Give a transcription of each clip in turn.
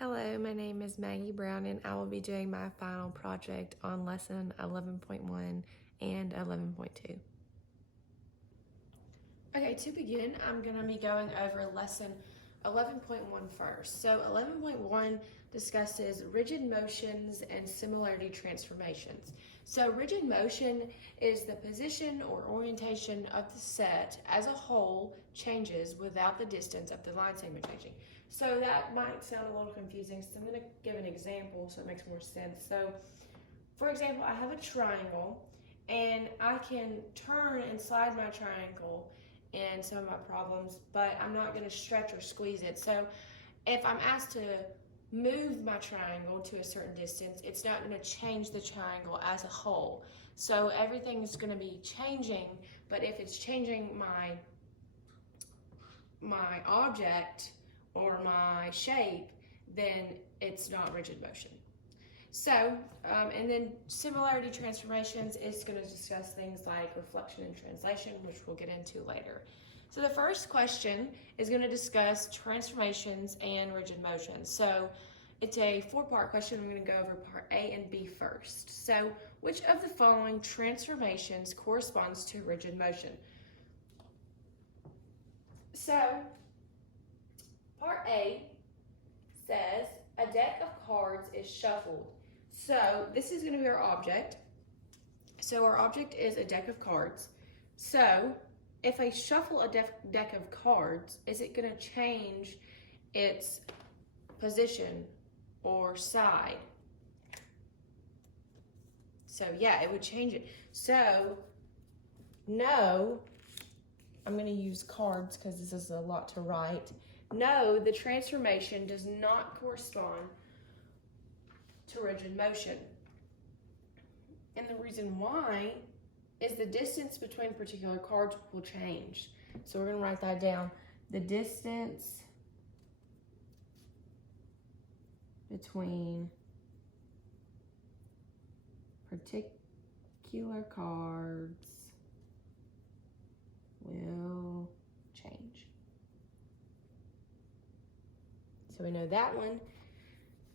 Hello, my name is Maggie Brown and I will be doing my final project on lesson 11.1 and 11.2. Okay, to begin, I'm going to be going over lesson 11.1 first. So 11.1 discusses rigid motions and similarity transformations. So rigid motion is the position or orientation of the set as a whole changes without the distance of the line segment changing. So that might sound a little confusing, so I'm going to give an example so it makes more sense. So for example, I have a triangle and I can turn and slide my triangle in some of my problems, but I'm not going to stretch or squeeze it. So if I'm asked to move my triangle to a certain distance, it's not going to change the triangle as a whole. So everything is going to be changing, but if it's changing my object or my shape, then it's not rigid motion. So, and then similarity transformations is going to discuss things like reflection and translation, which we'll get into later. So the first question is going to discuss transformations and rigid motion. So it's a four-part question. I'm going to go over part A and B first. So which of the following transformations corresponds to rigid motion? So part A says a deck of cards is shuffled. So this is going to be our object. So our object is a deck of cards. So if I shuffle a deck of cards, is it going to change its position or side? So yeah, it would change it. So no, I'm going to use cards because this is a lot to write. No, the transformation does not correspond to rigid motion. And the reason why is the distance between particular cards will change. So we're going to write that down. The distance between particular cards will change. So we know that one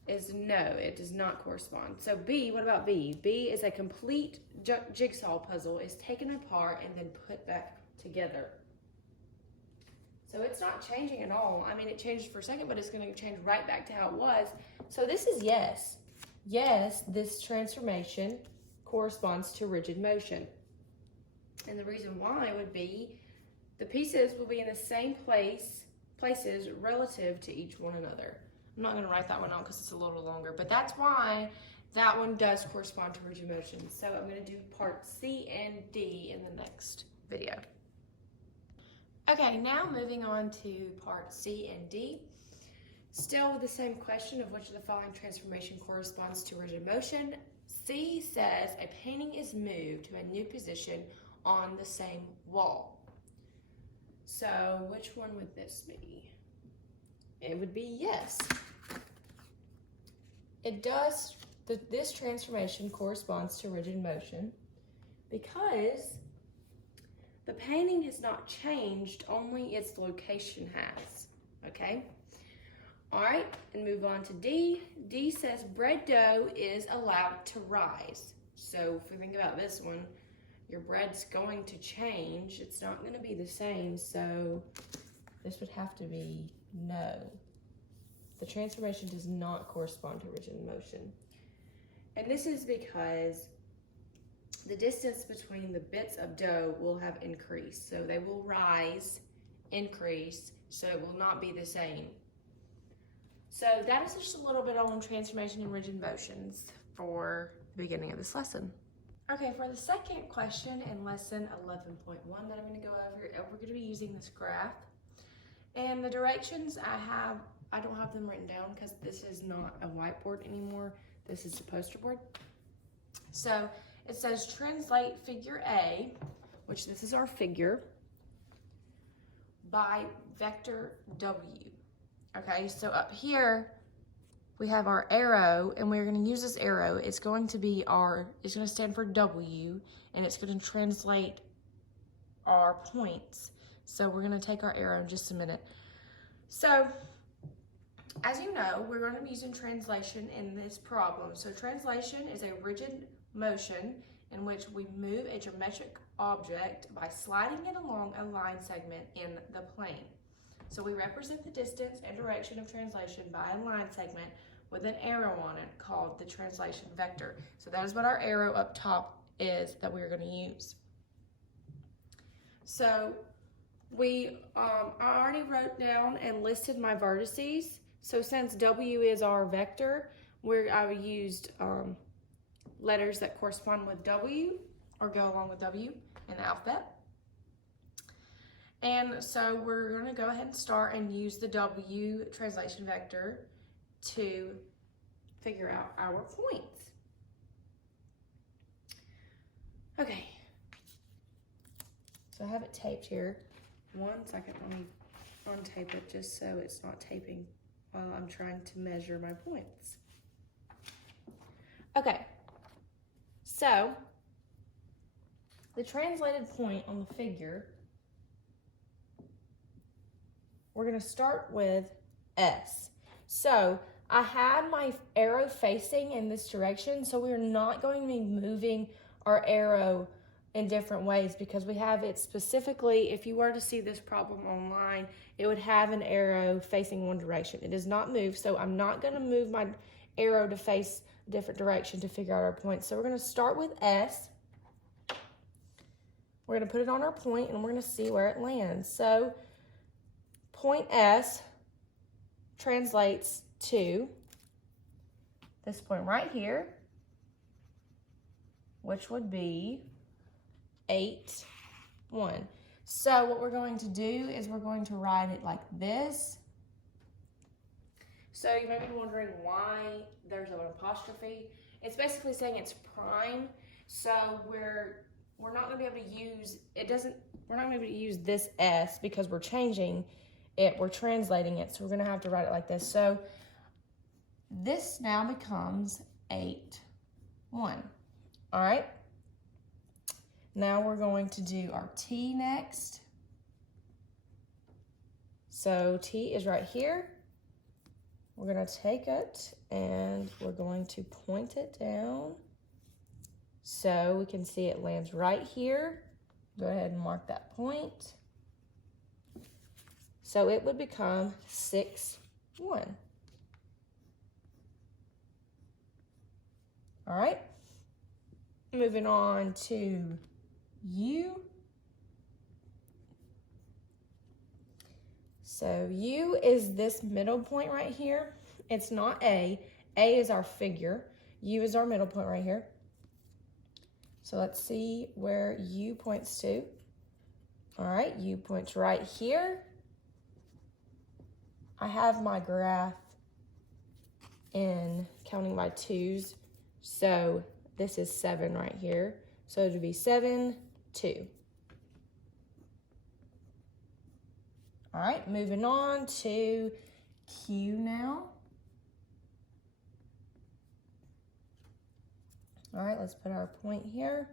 is no, it does not correspond. So B, what about B? B is a complete jigsaw puzzle is taken apart and then put back together. So it's not changing at all. I mean, it changed for a second, but it's going to change right back to how it was. So this is yes. Yes, this transformation corresponds to rigid motion. And the reason why would be the pieces will be in the same places relative to each one another. I'm not going to write that one out because it's a little longer, but that's why that one does correspond to rigid motion. So I'm going to do part C and D in the next video. Okay, now moving on to part C and D. Still with the same question of which of the following transformation corresponds to rigid motion. C says a painting is moved to a new position on the same wall. So which one would this be? It would be yes. It does, this transformation corresponds to rigid motion because the painting has not changed, only its location has, okay? All right, and move on to D. D says bread dough is allowed to rise. So if we think about this one, your bread's going to change. It's not going to be the same, so this would have to be no. The transformation does not correspond to rigid motion. And this is because the distance between the bits of dough will have increased. So they will rise, increase, so it will not be the same. So that is just a little bit on transformation and rigid motions for the beginning of this lesson. Okay, for the second question in lesson 11.1 that I'm going to go over, we're going to be using this graph. And the directions I don't have them written down because this is not a whiteboard anymore. This is a poster board. So it says translate figure A, which this is our figure, by vector W. Okay, so up here we have our arrow, and we're going to use this arrow. It's going to stand for W, and it's going to translate our points. So we're going to take our arrow in just a minute. So as you know, we're going to be using translation in this problem. So translation is a rigid motion in which we move a geometric object by sliding it along a line segment in the plane. So we represent the distance and direction of translation by a line segment with an arrow on it called the translation vector. So that is what our arrow up top is that we're going to use. So I already wrote down and listed my vertices. So since W is our vector, I used letters that correspond with W or go along with W in the alphabet. And so we're going to go ahead and start and use the W translation vector to figure out our points. Okay, so I have it taped here. 1 second, let me untape it just so it's not taping while I'm trying to measure my points. Okay, so the translated point on the figure, we're going to start with S. So I had my arrow facing in this direction, so we're not going to be moving our arrow in different ways because we have it specifically. If you were to see this problem online, it would have an arrow facing one direction. It does not move, so I'm not going to move my arrow to face a different direction to figure out our points. So we're going to start with S. We're going to put it on our point, and we're going to see where it lands. So point S translates to this point right here, which would be 8, 1. So what we're going to do is we're going to write it like this. So you may be wondering why there's an apostrophe. It's basically saying it's prime. So we're not going to be able to use we're not going to be able to use this S because we're changing it, we're translating it. So we're going to have to write it like this. So this now becomes 8, 1. All right. Now we're going to do our T next. So T is right here. We're going to take it and we're going to point it down so we can see it lands right here. Go ahead and mark that point. So it would become 6, 1. All right. Moving on to U. So U is this middle point right here. It's not A. A is our figure. U is our middle point right here. So let's see where U points to. All right, U points right here. I have my graph in counting by twos. So this is 7 right here. So it would be 7, 2. All right, moving on to Q now. All right, let's put our point here.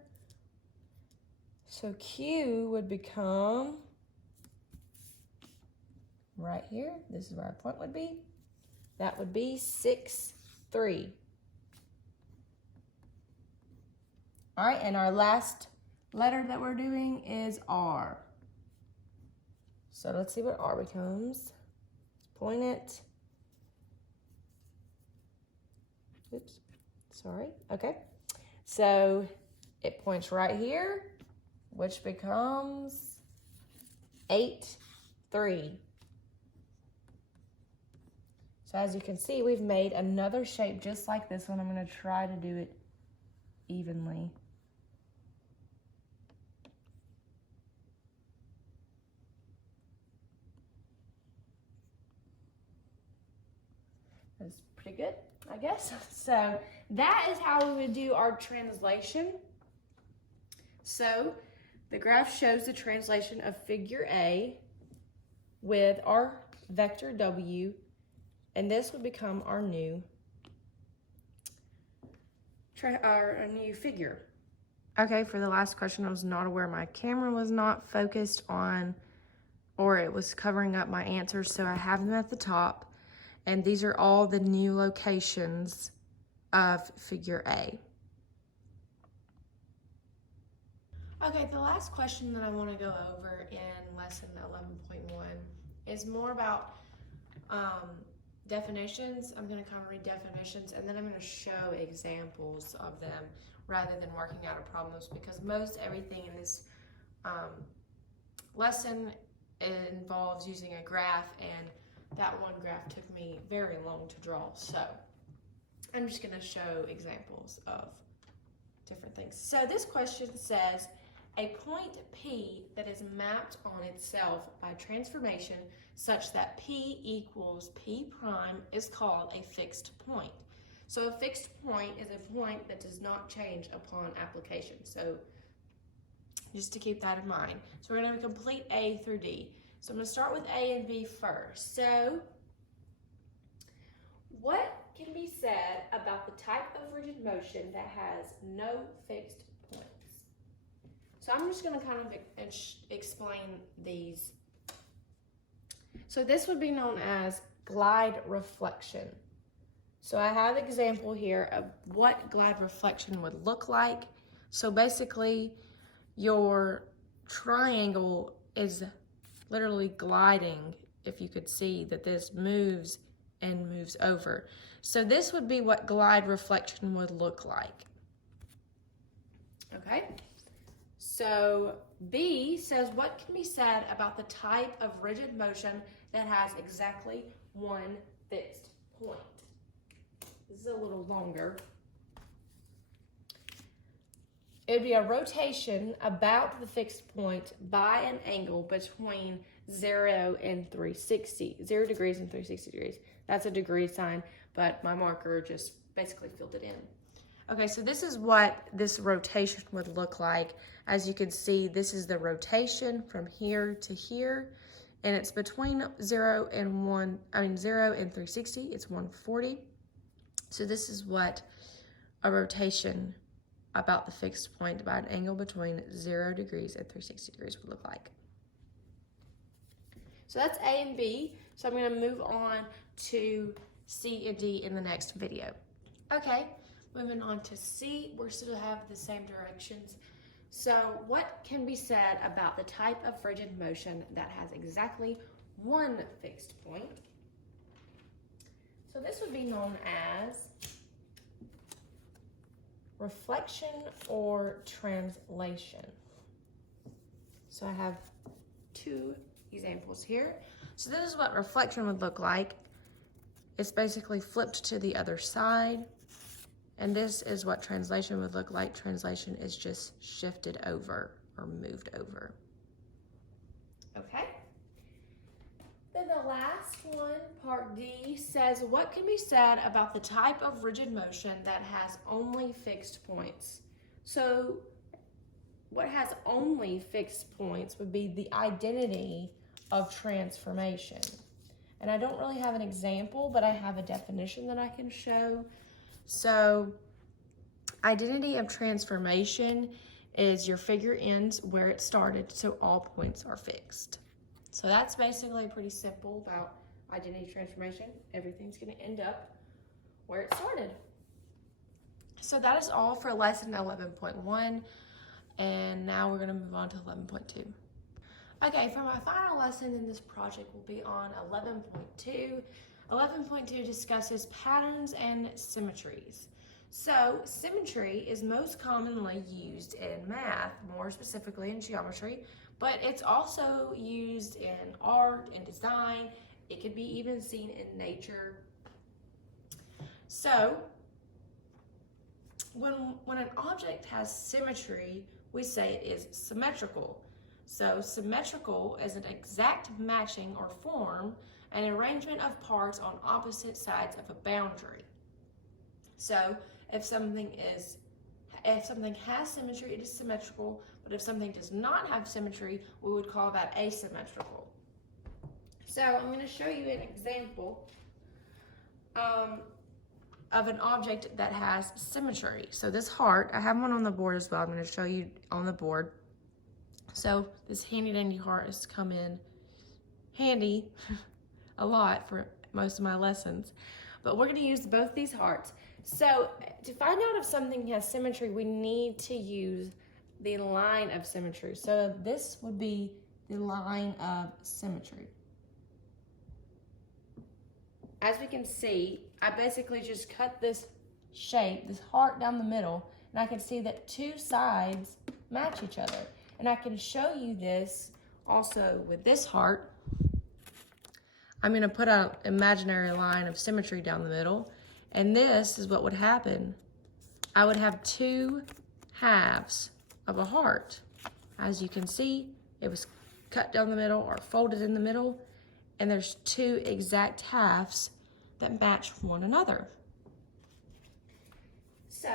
So Q would become right here. This is where our point would be. That would be 6, 3. All right, and our last letter that we're doing is R. So let's see what R becomes. Let's point it. Oops, sorry, okay. So it points right here, which becomes 8, 3. So as you can see, we've made another shape just like this one. I'm gonna try to do it evenly. That's pretty good, I guess. So that is how we would do our translation. So the graph shows the translation of figure A with our vector W, and this would become our new figure. Okay, for the last question, I was not aware my camera was not focused on, or it was covering up my answers, so I have them at the top. And these are all the new locations of figure A. Okay, the last question that I want to go over in lesson 11.1 is more about definitions. I'm going to kind of read definitions, and then I'm going to show examples of them rather than working out problems, because most everything in this lesson involves using a graph, and that one graph took me very long to draw. So I'm just going to show examples of different things. So this question says, a point P that is mapped on itself by transformation such that P equals P prime is called a fixed point. So a fixed point is a point that does not change upon application. So just to keep that in mind. So we're going to complete A through D. So I'm going to start with A and B first. So what can be said about the type of rigid motion that has no fixed points? So I'm just going to kind of explain these. So this would be known as glide reflection. So I have an example here of what glide reflection would look like. So basically, your triangle is literally gliding, if you could see that this moves and moves over. So this would be what glide reflection would look like. Okay? So B says, what can be said about the type of rigid motion that has exactly one fixed point? This is a little longer. It would be a rotation about the fixed point by an angle between 0 and 360. 0 degrees and 360 degrees. That's a degree sign, but my marker just basically filled it in. Okay, so this is what this rotation would look like. As you can see, this is the rotation from here to here, and it's between 0 and 360. It's 140. So this is what a rotation about the fixed point by an angle between 0 degrees and 360 degrees would look like. So that's A and B. So I'm going to move on to C and D in the next video. Okay, moving on to C, we still have the same directions. So what can be said about the type of rigid motion that has exactly one fixed point? So this would be known as reflection or translation. So I have two examples here. So this is what reflection would look like. It's basically flipped to the other side. And this is what translation would look like. Translation is just shifted over or moved over. Okay. Then the last one, part D, says what can be said about the type of rigid motion that has only fixed points? So what has only fixed points would be the identity of transformation. And I don't really have an example, but I have a definition that I can show. So identity of transformation is your figure ends where it started, so all points are fixed. So that's basically pretty simple about identity transformation. Everything's going to end up where it started. So that is all for lesson 11.1, and now we're going to move on to 11.2. Okay, for my final lesson in this project will be on 11.2. 11.2 discusses patterns and symmetries. So symmetry is most commonly used in math, more specifically in geometry, but it's also used in art and design. It could be even seen in nature. So when an object has symmetry, we say it is symmetrical. So symmetrical is an exact matching or form, an arrangement of parts on opposite sides of a boundary. So if something has symmetry, it is symmetrical, but if something does not have symmetry, we would call that asymmetrical. So I'm going to show you an example of an object that has symmetry. So this heart, I have one on the board as well. I'm going to show you on the board. So this handy dandy heart has come in handy a lot for most of my lessons. But we're gonna use both these hearts. So to find out if something has symmetry, we need to use the line of symmetry. So this would be the line of symmetry. As we can see, I basically just cut this shape, this heart down the middle, and I can see that two sides match each other. And I can show you this also with this heart. I'm gonna put an imaginary line of symmetry down the middle, and this is what would happen. I would have two halves of a heart. As you can see, it was cut down the middle or folded in the middle, and there's two exact halves that match one another. So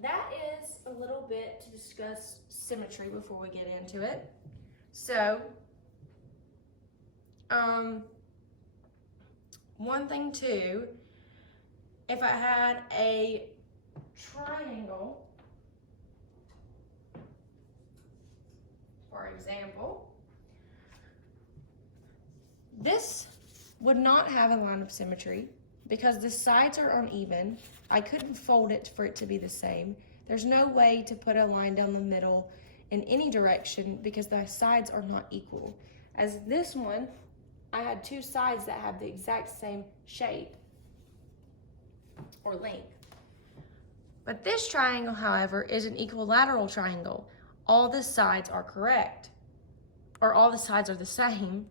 that is a little bit to discuss symmetry before we get into it. So, one thing too, if I had a triangle, for example, this would not have a line of symmetry because the sides are uneven. I couldn't fold it for it to be the same. There's no way to put a line down the middle in any direction because the sides are not equal. As this one, I had two sides that have the exact same shape or length. But this triangle, however, is an equilateral triangle. All the sides are correct, or all the sides are the same.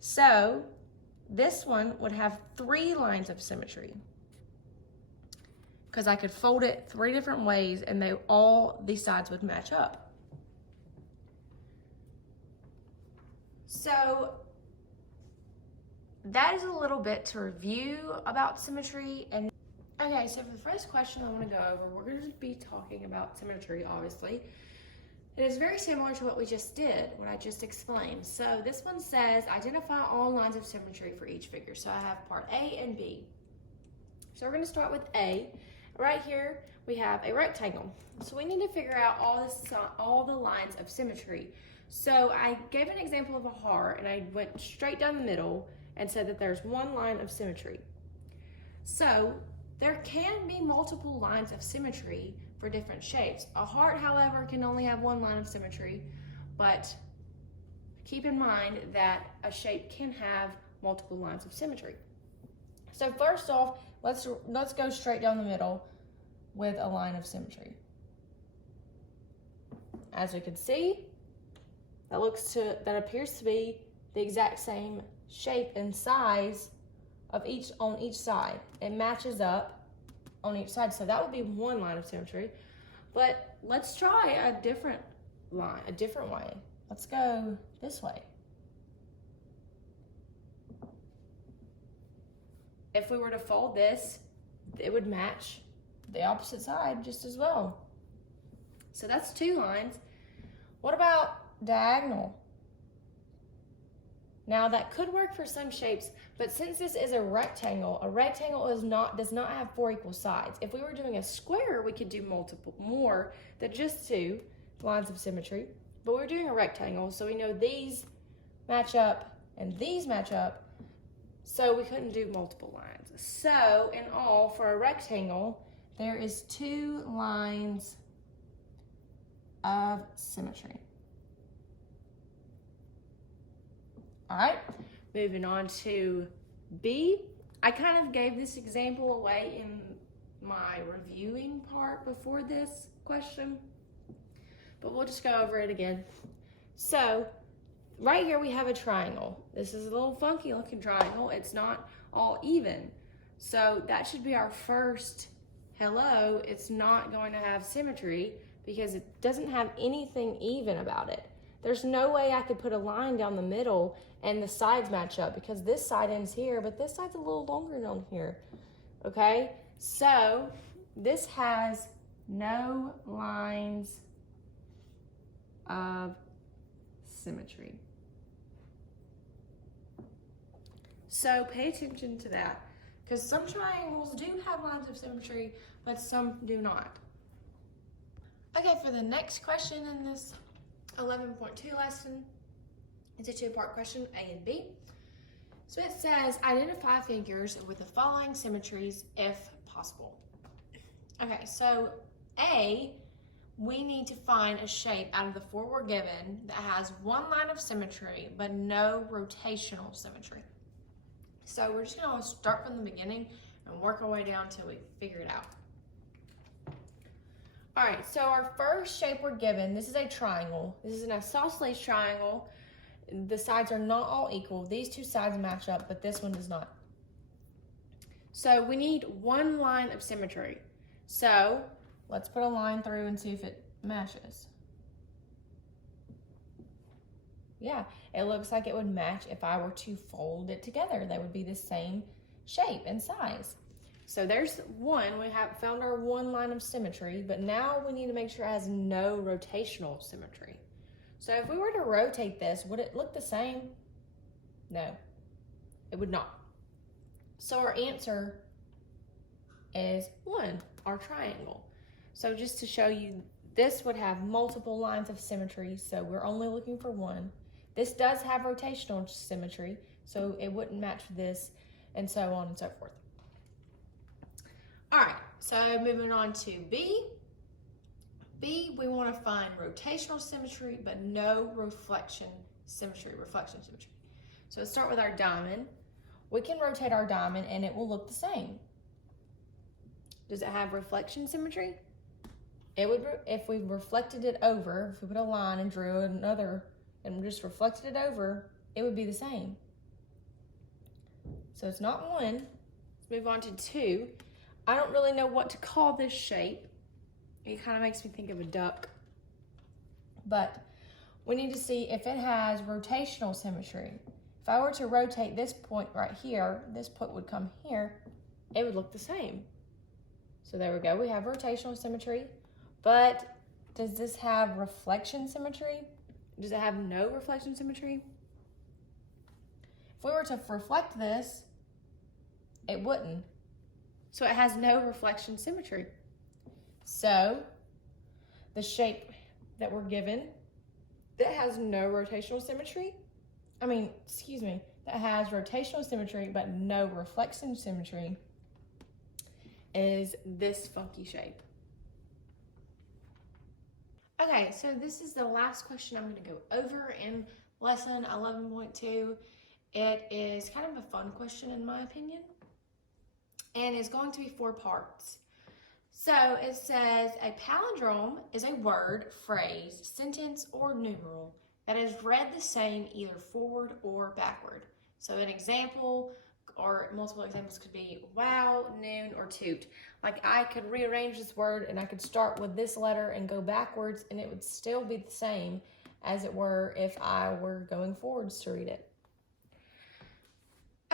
So this one would have three lines of symmetry because I could fold it three different ways and these sides would match up. So that is a little bit to review about symmetry. And okay, so for the first question I want to go over, we're going to be talking about symmetry, obviously. It is very similar to what we just did, what I just explained. So this one says, identify all lines of symmetry for each figure. So I have part A and B. So we're going to start with A. Right here, we have a rectangle. So we need to figure out all the lines of symmetry. So I gave an example of a heart, and I went straight down the middle and said that there's one line of symmetry. So there can be multiple lines of symmetry for different shapes. A heart, however, can only have one line of symmetry, but keep in mind that a shape can have multiple lines of symmetry. So first off, let's go straight down the middle with a line of symmetry. As we can see, that appears to be the exact same shape and size of on each side. It matches up on each side, so that would be one line of symmetry. But let's try a different line, a different way. Let's go this way. If we were to fold this, it would match the opposite side just as well. So that's two lines. What about diagonal? Now that could work for some shapes, but since this is a rectangle does not have four equal sides. If we were doing a square, we could do more than just two lines of symmetry, but we're doing a rectangle, so we know these match up and these match up, so we couldn't do multiple lines. So in all, for a rectangle, there is two lines of symmetry. All right, moving on to B. I kind of gave this example away in my reviewing part before this question, but we'll just go over it again. So right here we have a triangle. This is a little funky looking triangle. It's not all even. So that should be our first hello. It's not going to have symmetry because it doesn't have anything even about it. There's no way I could put a line down the middle and the sides match up because this side ends here, but this side's a little longer down here, okay? So this has no lines of symmetry. So pay attention to that because some triangles do have lines of symmetry, but some do not. Okay, for the next question in this 11.2 lesson, it's a two-part question, A and B. So it says identify figures with the following symmetries if possible. Okay, so A, we need to find a shape out of the four we're given that has one line of symmetry but no rotational symmetry. So we're just going to start from the beginning and work our way down until we figure it out. All right, so our first shape we're given, this is a triangle. This is an isosceles triangle. The sides are not all equal. These two sides match up, but this one does not. So we need one line of symmetry. So let's put a line through and see if it matches. Yeah, it looks like it would match if I were to fold it together. They would be the same shape and size. So there's one. We have found our one line of symmetry, but now we need to make sure it has no rotational symmetry. So if we were to rotate this, would it look the same? No, it would not. So our answer is 1, our triangle. So just to show you, this would have multiple lines of symmetry, so we're only looking for one. This does have rotational symmetry, so it wouldn't match this, and so on and so forth. All right, so moving on to B. B, we want to find rotational symmetry, but no reflection symmetry. So let's start with our diamond. We can rotate our diamond and it will look the same. Does it have reflection symmetry? It would, if we reflected it over, if we put a line and drew another and just reflected it over, it would be the same. So it's not 1. Let's move on to 2. I don't really know what to call this shape. It kind of makes me think of a duck. But we need to see if it has rotational symmetry. If I were to rotate this point right here, this point would come here, it would look the same. So there we go, we have rotational symmetry. But does this have reflection symmetry? Does it have no reflection symmetry? If we were to reflect this, it wouldn't. So it has no reflection symmetry. So the shape that we're given that has no rotational symmetry, that has rotational symmetry but no reflection symmetry is this funky shape. Okay, so this is the last question I'm going to go over in lesson 11.2. It is kind of a fun question in my opinion, and it's going to be 4 parts. So it says a palindrome is a word, phrase, sentence, or numeral that is read the same either forward or backward. So an example or multiple examples could be wow, noon, or toot. Like I could rearrange this word and I could start with this letter and go backwards and it would still be the same as it were if I were going forwards to read it.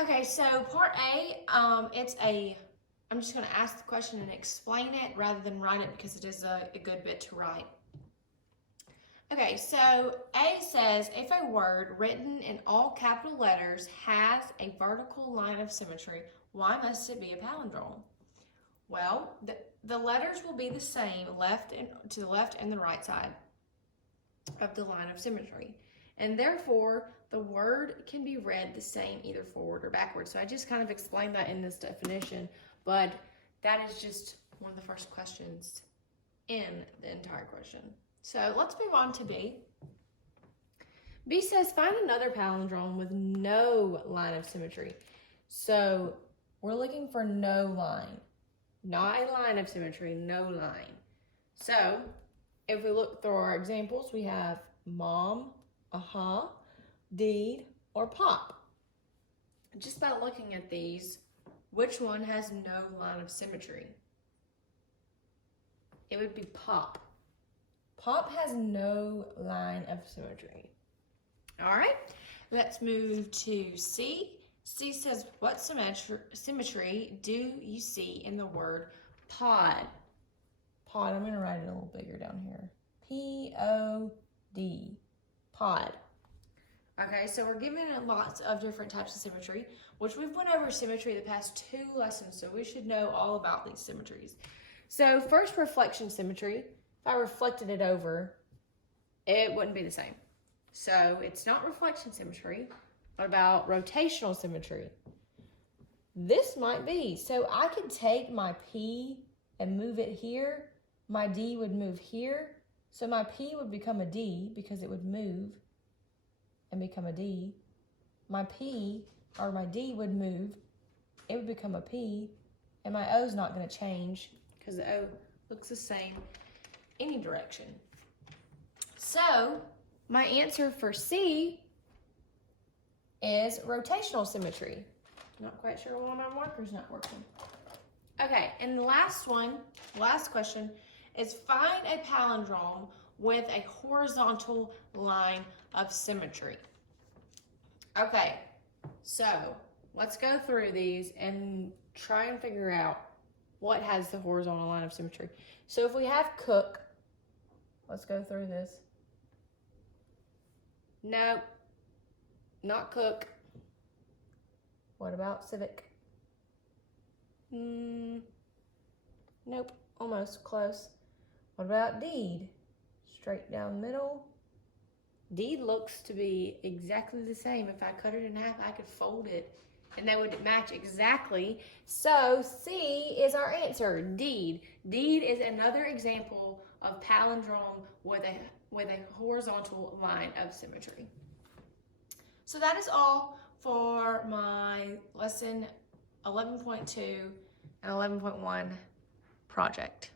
Okay, so part A, I'm just going to ask the question and explain it rather than write it because it is a good bit to write. Okay, so A says, if a word written in all capital letters has a vertical line of symmetry, why must it be a palindrome? Well, the letters will be the same to the left and the right side of the line of symmetry. And therefore, the word can be read the same either forward or backward. So I just kind of explained that in this definition, but that is just one of the first questions in the entire question. So let's move on to B. B says, find another palindrome with no line of symmetry. So we're looking for no line, not a line of symmetry, no line. So if we look through our examples, we have mom, aha, deed, or pop. Just by looking at these, which one has no line of symmetry? It would be pop. Pop has no line of symmetry. All right, let's move to C. C says, what symmetry do you see in the word pod? Pod, I'm going to write it a little bigger down here. P-O-D, pod. Okay, so we're given lots of different types of symmetry, which we've went over symmetry the past 2 lessons, so we should know all about these symmetries. So first, reflection symmetry. If I reflected it over, it wouldn't be the same. So it's not reflection symmetry. What about rotational symmetry? This might be. So I could take my P and move it here. My D would move here. So my P would become a D because it would move and become a D. My P or my D would move. It would become a P. And my O is not going to change because the O looks the same any direction. So my answer for C is rotational symmetry. Not quite sure why my marker's not working. Okay, and the last question is find a palindrome with a horizontal line of symmetry. Okay, so let's go through these and try and figure out what has the horizontal line of symmetry. So if we have Cook, let's go through this. Nope, not Cook. What about Civic? Nope, almost close. What about Deed? Straight down the middle. Deed looks to be exactly the same. If I cut it in half, I could fold it and they would match exactly. So C is our answer, Deed. Deed is another example of palindrome with a horizontal line of symmetry. So that is all for my lesson 11.2 and 11.1 project.